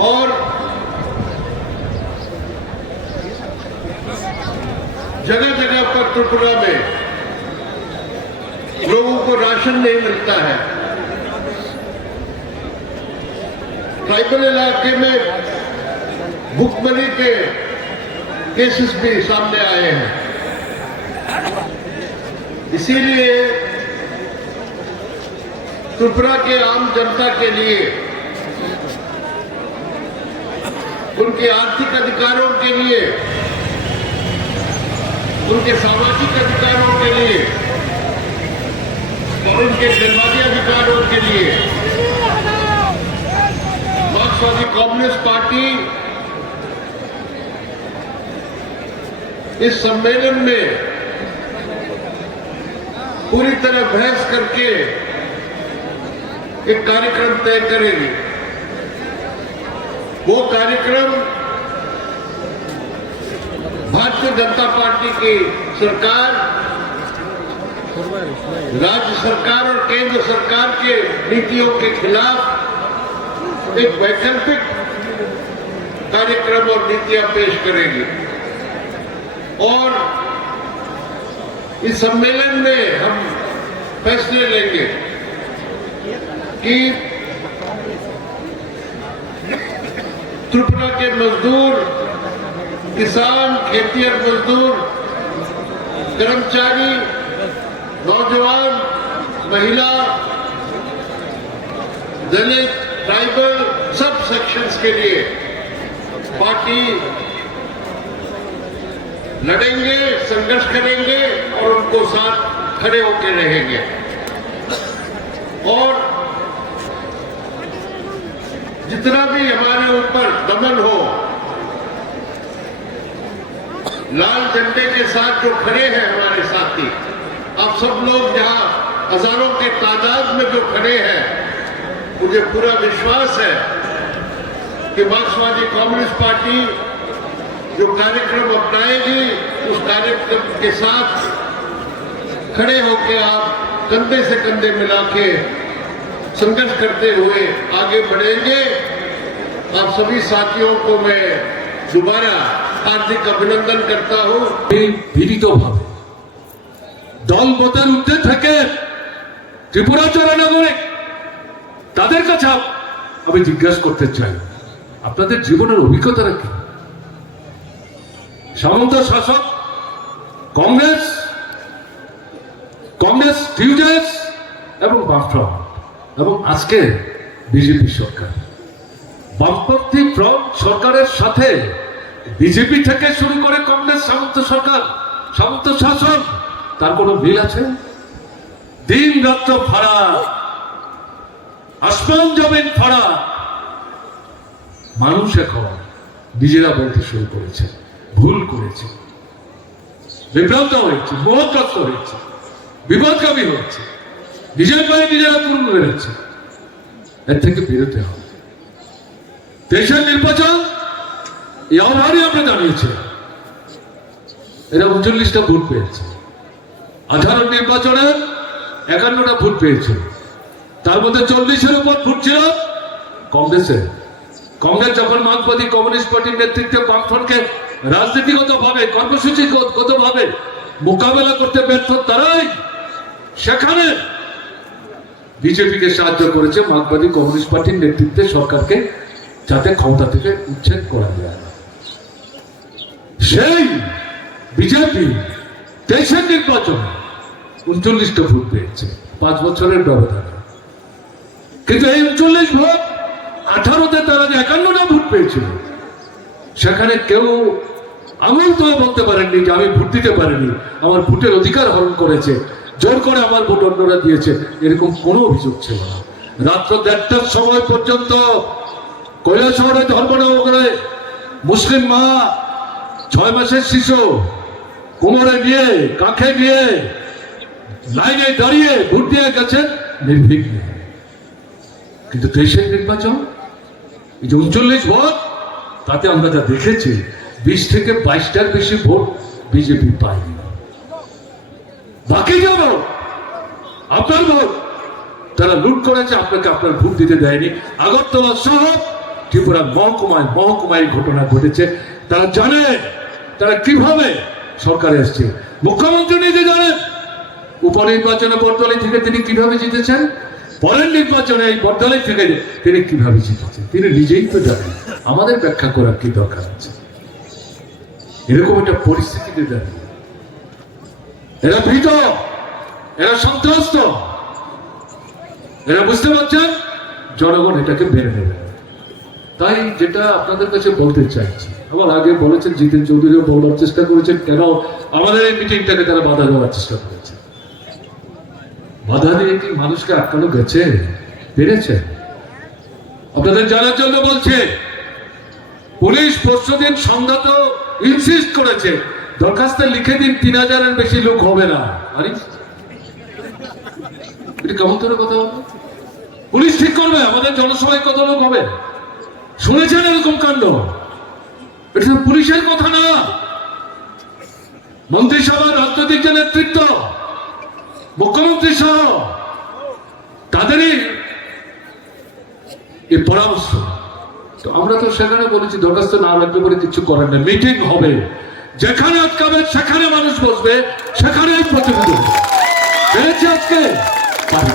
और जगह जगह पर त्रिपुरा में लोगों को राशन नहीं मिलता है। ट्राइबल इलाके में भुखमरी के केसेस भी सामने आए हैं। इसीलिए त्रिपुरा के आम जनता के लिए उनके आर्थिक अधिकारों के लिए, उनके सामाजिक अधिकारों के लिए और उनके जनवादी अधिकारों के लिए मार्क्सवादी कम्युनिस्ट पार्टी इस सम्मेलन में पूरी तरह बहस करके एक कार्यक्रम तय करेगी। वो कार्यक्रम भारतीय जनता पार्टी की सरकार, राज्य सरकार और केंद्र सरकार के नीतियों के खिलाफ एक वैकल्पिक कार्यक्रम और नीतियां पेश करेगी। और इस सम्मेलन में हम फैसले लेंगे कि त्रिपुरा के मजदूर, किसान, खेतिहर मजदूर, कर्मचारी, नौजवान, महिला, दलित, ट्राइबल, सब सेक्शंस के लिए पार्टी लड़ेंगे, संघर्ष करेंगे और उनको साथ खड़े होकर रहेंगे। और जितना भी हमारे ऊपर दमन हो, लाल झंडे के साथ जो खड़े हैं हमारे साथी, आप सब लोग जहां हजारों के तादाद में जो खड़े हैं, मुझे पूरा विश्वास है कि मार्क्सवादी कम्युनिस्ट पार्टी जो कार्यक्रम अपनाएगी, उस कार्यक्रम के साथ खड़े होकर आप कंधे से कंधे मिला के संघर्ष करते हुए आगे बढ़ेंगे। आप सभी साथियों को मैं दोबारा हार्दिक अभिनंदन करता हूं। পীড়িতভাবে দলমতের ঊর্ধ্বে থেকে ত্রিপুরা চালানো করে তাদের কাছে আমি জিজ্ঞাসা করতে চাই, আপনাদের জীবনের অভিজ্ঞতাটা কি? সামন্ত শাসক কংগ্রেস, টিউডেস এবং বামফ্রন্ট এবং আজকে বিজেপি সরকার, বামপন্থী ফ্রন্ট সরকারের সাথে বিজেপি থেকে শুরু করে কংগ্রেস সামন্ত সরকার, সামন্ত শাসন, তার কোনো মিল আছে? দিন রাত্র ফারাক, আসমান জমিন ফারাক। মানুষ এখন নিজেরা বলতে শুরু করেছে ভুল করেছে, বিভ্রান্ত হয়েছে, মোহগ্রস্ত হয়েছে, বিপদগামী হচ্ছে, নিজের পায়ে নিজেরা তুলে বেড়েছে। এর থেকে বেরোতে হবে। দেশের নির্বাচন এই আহ্বানই আমরা জানিয়েছি। এরা 39টা ভোট পেয়েছে, 18 নির্বাচনে 51টা ভোট পেয়েছে, তার মধ্যে 40-এর উপর ভোট ছিল কংগ্রেসের। কংগ্রেস যখন মার্ক্সবাদী কমিউনিস্ট পার্টির নেতৃত্বে বামফ্রন্টকে রাজনীতিগতভাবে, কর্মসূচিগতভাবে মোকাবেলা করতে ব্যর্থ, তারাই সেখানে বিজেপিকে সাহায্য করেছে মার্ক্সবাদী কমিউনিস্ট পার্টির নেতৃত্বে সরকারকে, যাতে ক্ষমতা থেকে উচ্ছেদ করা যায়। সেই বিজেপি 23-এর নির্বাচনে 39টা ভোট পেয়েছে 5 বছরের ব্যবধানে। কিন্তু এই 39 ভোট 18তে তারা যে 51টা ভোট পেয়েছিল, সেখানে কেউ আঙুল তো বলতে পারেননি যে আমি ভোট দিতে পারিনি, আমার ভোটের অধিকার হরণ করেছে, জোর করে আমার ভোট অন্যরা দিয়েছে, এরকম কোনো অভিযোগ ছিল না। রাত্র 1:30টার সময় পর্যন্ত কৈলাসহরে ধর্মনগরে মুসলিম মা 6 মাসের শিশু কোমরে নিয়ে, কাঁখে নিয়ে লাইনে দাঁড়িয়ে ভোট দিয়ে গেছেন নির্বিঘ্নে। কিন্তু 23-এর নির্বাচন, এই যে 39 ভোট, তাতে আমরা যা দেখেছি 20 থেকে 22টার বেশি ভোট বিজেপি পায়নি। বাকি যাব আপনার ভোট তারা লুট করেছে, আপনাকে আপনার ভোট দিতে দেয়নি। আগরতলা সহ ত্রিপুরার মহকুমায় মহকুমায় এই ঘটনা ঘটেছে। তারা জানে তারা কিভাবে সরকারে এসছে। মুখ্যমন্ত্রী নিজে জানেন উপনির্বাচনে বর্দলী থেকে তিনি কিভাবে জিতেছেন, পরের নির্বাচনে এই বর্দলী থেকে তিনি কিভাবে জিতেছেন তিনি নিজেই তো জানেন। আমাদের ব্যাখ্যা করার কি দরকার আছে? এরকম একটা পরিস্থিতিতে দাঁড়িয়ে এরা ভীত, এরা সন্ত্রস্ত, এরা বুঝতে পারছেন জনগণ এটাকে মেনে নেবে। তাই যেটা আপনাদের কাছে বলতে চাইছি, আমার আগে বলেছেন জিতেন চৌধুরীও বলার চেষ্টা করেছেন কেন আমাদের এই মিটিংটাকে তারা বাধা দেওয়ার চেষ্টা করেছে। বাধা দিয়ে কি মানুষকে আটকানো গেছে? পেরেছে? আপনাদের জানার জন্য বলছে, পুলিশ পরশু দিন সন্ধ্যা তো ইনসিস্ট করেছে দরখাস্তে লিখে দিন 3000-এর বেশি লোক হবে না। আরে এটা কেমন করে কথা হবে? পুলিশ ঠিক করবে আমাদের জনসভায় কত লোক হবে। শুনেছেন এরকম কাণ্ড? এটা পুলিশের কথা না, মন্ত্রিসভার রাজনৈতিক যে নেতৃত্ব, মুখ্যমন্ত্রী সহ তাদেরই এই পরামর্শ। তো আমরা তো সেখানে বলেছি দরখাস্ত না লাগলে পরে কিছু করেন না, মিটিং হবে, যেখানে আটকাবে সেখানে মানুষ বসবে, সেখানেই প্রতিনিধি পেয়েছে আজকে পারে।